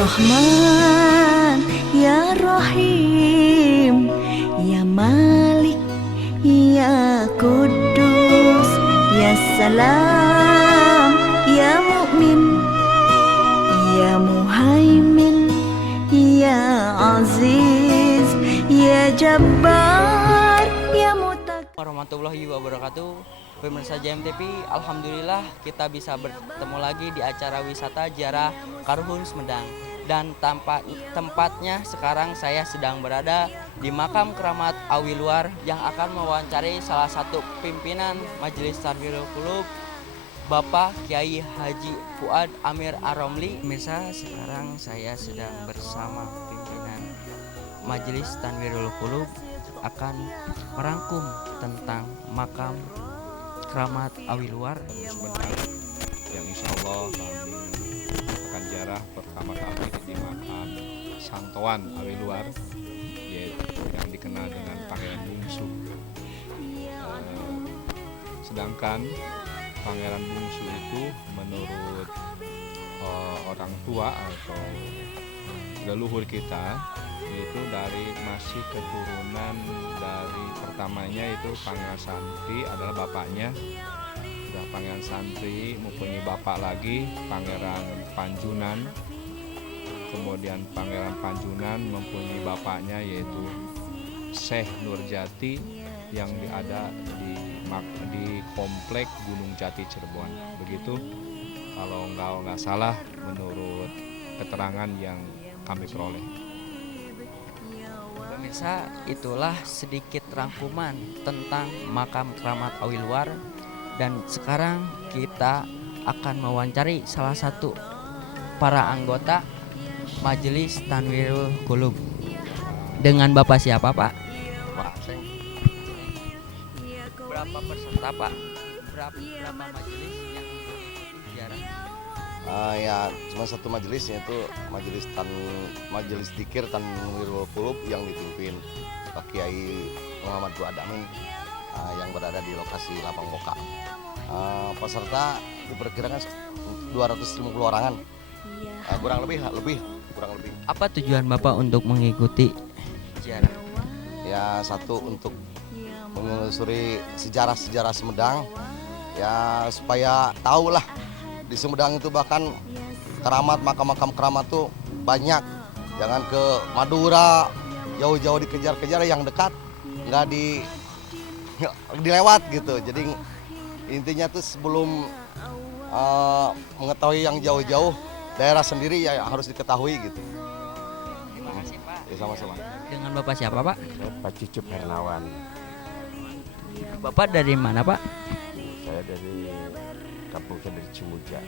Rahman, Ya Rahim, Ya Malik, Ya Kudus, Ya Salam, Ya Mu'min, Ya Muhaimin, Ya Aziz, Ya Jabbar, Ya Mutakabir. Warahmatullahi wabarakatuh. Pemirsa JM TV, alhamdulillah kita bisa bertemu lagi di acara wisata Ziarah Karuhun Sumedang. Dan tempatnya sekarang saya sedang berada di Makam Keramat Awi Luar yang akan mewawancari salah satu pimpinan Majelis Tanwirul Qulub, Bapak Kiai Haji Fuad Amir Ar-Romli. Pemirsa, sekarang saya sedang bersama pimpinan Majelis Tanwirul Qulub akan merangkum tentang Makam Keramat Awi Luar yang insya Allah kami akan ziarah pertama kali di makam Santoan Awi Luar, yaitu yang dikenal dengan Pangeran Bungsu. Sedangkan Pangeran Bungsu itu menurut orang tua atau leluhur kita itu dari masih keturunan dari pertamanya itu Pangeran Santri adalah bapaknya. Sudah Pangeran Santri mempunyai bapak lagi Pangeran Panjunan, kemudian Pangeran Panjunan mempunyai bapaknya yaitu Syekh Nurjati yang ada di komplek Gunung Jati Cirebon. Begitu kalau nggak salah menurut keterangan yang kami peroleh. Pemirsa, itulah sedikit rangkuman tentang Makam Keramat Awi Luar. Dan sekarang kita akan mewawancari salah satu para anggota Majelis Tanwirul Qulub. Dengan Bapak siapa, Pak? Pak Seng. Berapa peserta, Pak? Berapa majelis yang mengikuti ziarah? Ya cuma satu majelis, yaitu Majelis Dzikir Tanwirul Qulub yang dipimpin Pak Kiai Muhammad Fuad Amin yang berada di lokasi Lapang Boka. Peserta diperkirakan 250 orangan, kurang lebih. Apa tujuan Bapak untuk mengikuti ziarah? Ya satu untuk menelusuri sejarah Sumedang, ya supaya tahu lah di Sumedang itu bahkan makam-makam keramat tuh banyak. Jangan ke Madura jauh-jauh dikejar-kejar, yang dekat nggak dilewat gitu. Jadi intinya tuh sebelum mengetahui yang jauh-jauh, daerah sendiri ya harus diketahui gitu. Terima kasih, Pak. Ya, sama-sama. Dengan Bapak siapa, Pak? Saya Pak Cucup Hernawan. Bapak dari mana, Pak? Saya dari Kampung Kediri Cimuja.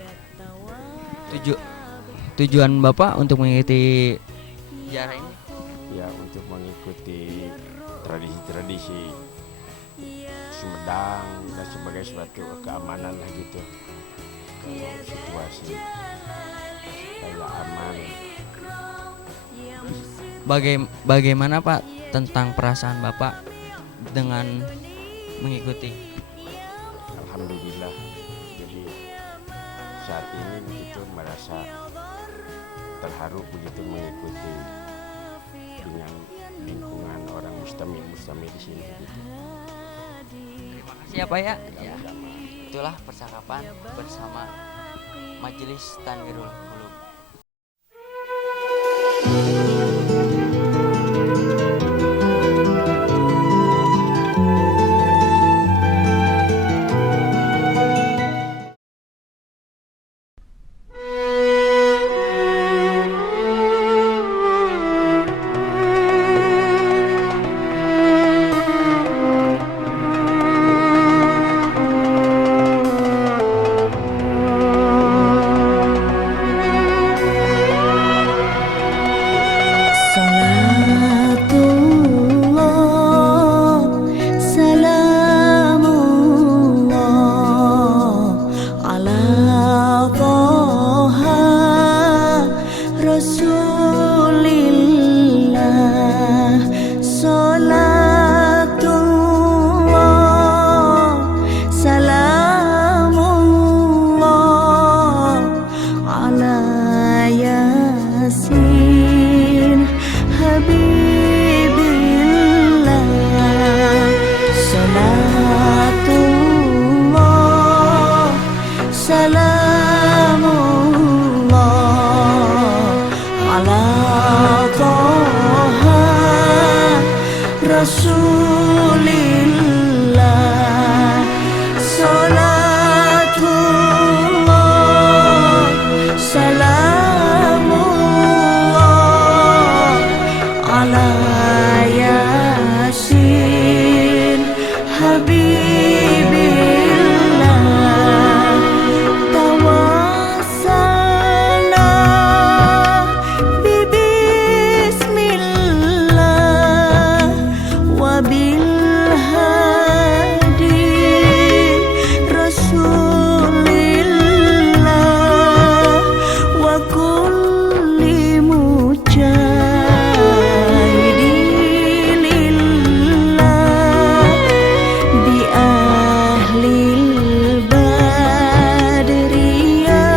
Tujuan Bapak untuk mengikuti ziarah ini? Ya, untuk mengikuti tradisi-tradisi Sumedang dan sebagai suatu keamanan lah gitu. Kalau situasi supaya aman. Bagaimana, Pak, tentang perasaan Bapak dengan mengikuti? Alhamdulillah. Jadi saat ini begitu merasa terharu begitu mengikuti dengan lingkungan orang mustami di sini gitu. Terima kasih ya, Pak ya. Ya. Itulah percakapan bersama Majelis Tanwirul Qulub. salamullah ala Toha Rasulillah. Salatullah salamullah ala Yasin Habibillah. Tawassalna bibismillah wa bil hadi Rasulillah wa kulli mujahidin lillah bi ahlil badri ya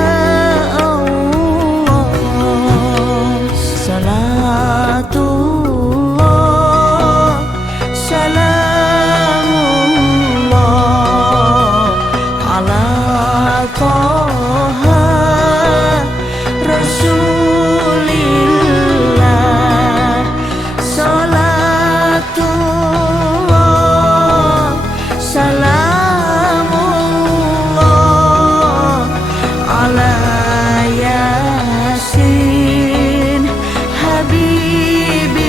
Allah. Salatullah salamullah ala Toha Rasulillah. Salatullah salamullah ala Yasin Habibillah.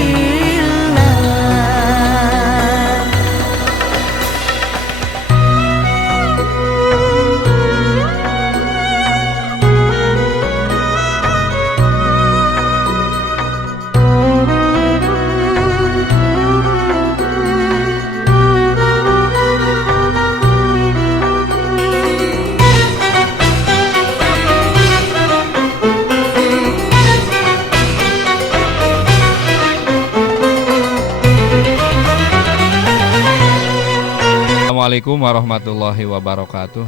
Assalamualaikum warahmatullahi wabarakatuh.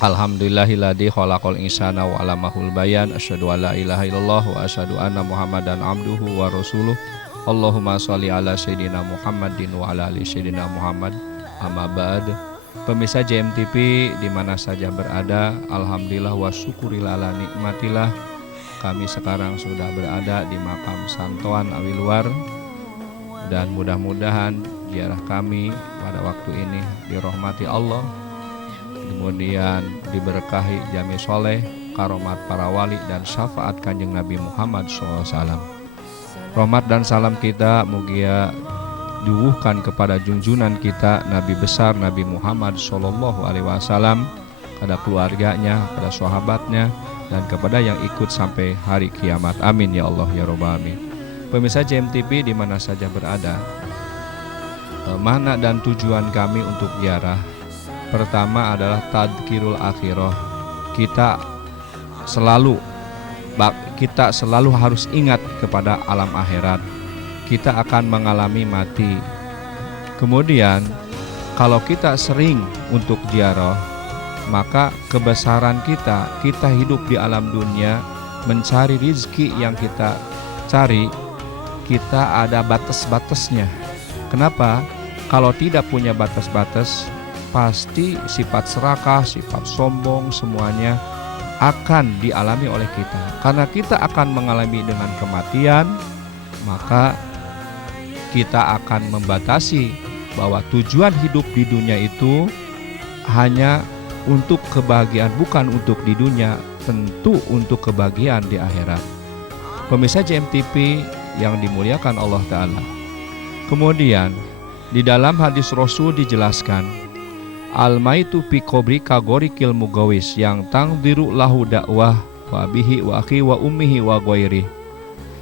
Alhamdulillahilladzi khalaqal insana wa 'allamahul bayan. Asyhadu an la ilaha illallah wa asyhadu anna Muhammadan abduhu wa rasuluh. Allahumma shalli ala sayyidina Muhammadin wa ala ali sayyidina Muhammad. Amma ba'd. Pemirsa JMTV di mana saja berada, alhamdulillah wa syukurillah ala nikmatillah. Kami sekarang sudah berada di makam Santoan Awiluar dan mudah-mudahan ziarah kami pada waktu ini dirahmati Allah, kemudian diberkahi jami soleh, karomat para wali dan syafaat kanjeng Nabi Muhammad SAW. Rahmat dan salam kita mugia diuhkan kepada junjungan kita Nabi besar Nabi Muhammad SAW, pada keluarganya, pada sahabatnya, dan kepada yang ikut sampai hari kiamat. Amin ya Allah ya Rabbal alamin. Pemirsa JMTV di mana saja berada, mana dan tujuan kami untuk ziarah. Pertama adalah tadkirul akhirah. Kita selalu harus ingat kepada alam akhirat. Kita akan mengalami mati. Kemudian kalau kita sering untuk ziarah, maka kebesaran kita hidup di alam dunia mencari rizki yang kita cari, kita ada batas-batasnya. Kenapa? Kalau tidak punya batas-batas, pasti sifat serakah, sifat sombong, semuanya akan dialami oleh kita. Karena kita akan mengalami dengan kematian, maka kita akan membatasi bahwa tujuan hidup di dunia itu hanya untuk kebahagiaan, bukan untuk di dunia, tentu untuk kebahagiaan di akhirat. Pemirsa JMTV yang dimuliakan Allah Ta'ala. Kemudian di dalam hadis Rasul dijelaskan, al-maitu fi qabri kagorikil mugawis yang tangdiru lahu dakwah wa bihi wa akhi wa ummihi wa ghairi,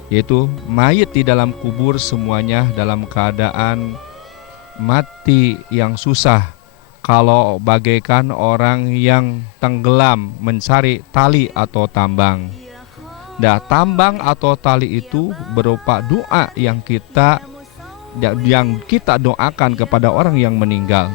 yaitu mayit di dalam kubur semuanya dalam keadaan mati yang susah, kalau bagaikan orang yang tenggelam mencari tali atau tambang. Nah, tambang atau tali itu berupa doa yang kita doakan kepada orang yang meninggal.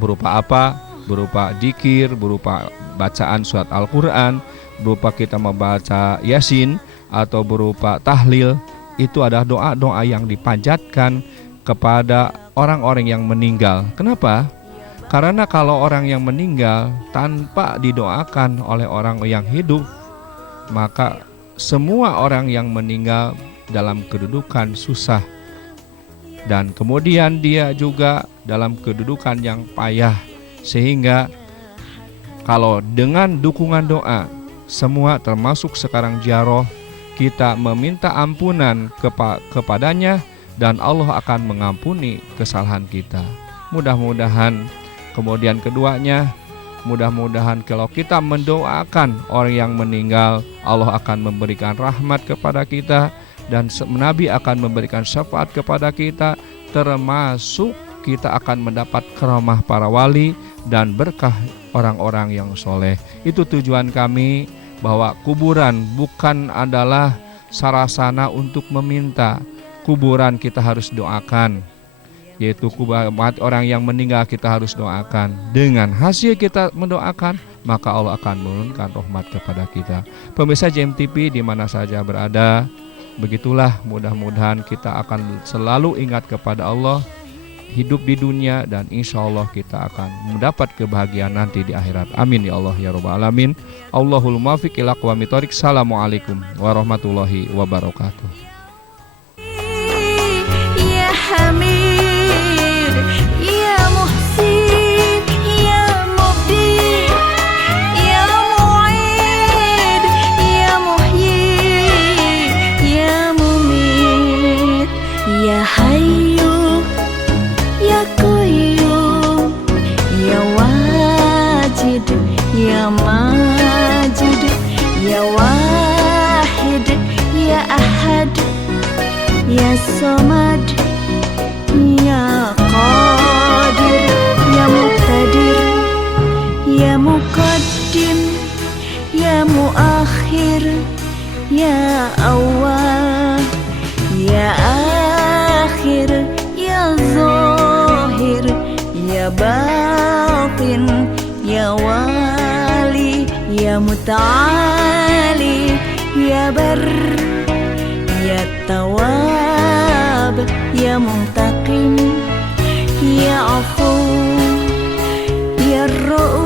Berupa apa? Berupa zikir, berupa bacaan surat Al-Quran, berupa kita membaca Yasin, atau berupa tahlil. Itu adalah doa-doa yang dipanjatkan kepada orang-orang yang meninggal. Kenapa? Karena kalau orang yang meninggal tanpa didoakan oleh orang yang hidup, maka semua orang yang meninggal dalam kedudukan susah, dan kemudian dia juga dalam kedudukan yang payah. Sehingga kalau dengan dukungan doa semua, termasuk sekarang ziarah, kita meminta ampunan kepadanya, dan Allah akan mengampuni kesalahan kita. Mudah-mudahan. Kemudian keduanya, mudah-mudahan kalau kita mendoakan orang yang meninggal, Allah akan memberikan rahmat kepada kita, dan Nabi akan memberikan syafaat kepada kita, termasuk kita akan mendapat karamah para wali dan berkah orang-orang yang soleh. Itu tujuan kami, bahwa kuburan bukan adalah sarasana untuk meminta. Kuburan kita harus doakan, yaitu orang yang meninggal kita harus doakan. Dengan hasil kita mendoakan, maka Allah akan menurunkan rahmat kepada kita. Pemirsa JMTV di mana saja berada, begitulah, mudah-mudahan kita akan selalu ingat kepada Allah, hidup di dunia, dan insya Allah kita akan mendapat kebahagiaan nanti di akhirat. Amin ya Allah ya Rabbal Alamin. Allahul muwaffiq ila aqwamit thoriq. Assalamualaikum warahmatullahi wabarakatuh. Ya Hamid, ya Muhsin, ya Mubdi, ya Mu'id, ya Muhyi, ya Mumit, ya Hayyu, ya Qayyum, ya Wajid, ya Majid, ya Wahid, ya Ahad, ya Samad, ya Qadir, ya Muqtadir, ya Muqaddim, ya Muakhir, ya Awal, ya Akhir, ya Zahir, ya Batin, ya Wali, ya Muta'ali, ya Bar, ya Tawab, ya Muntaqim, ya Afu, ya Ra'uf,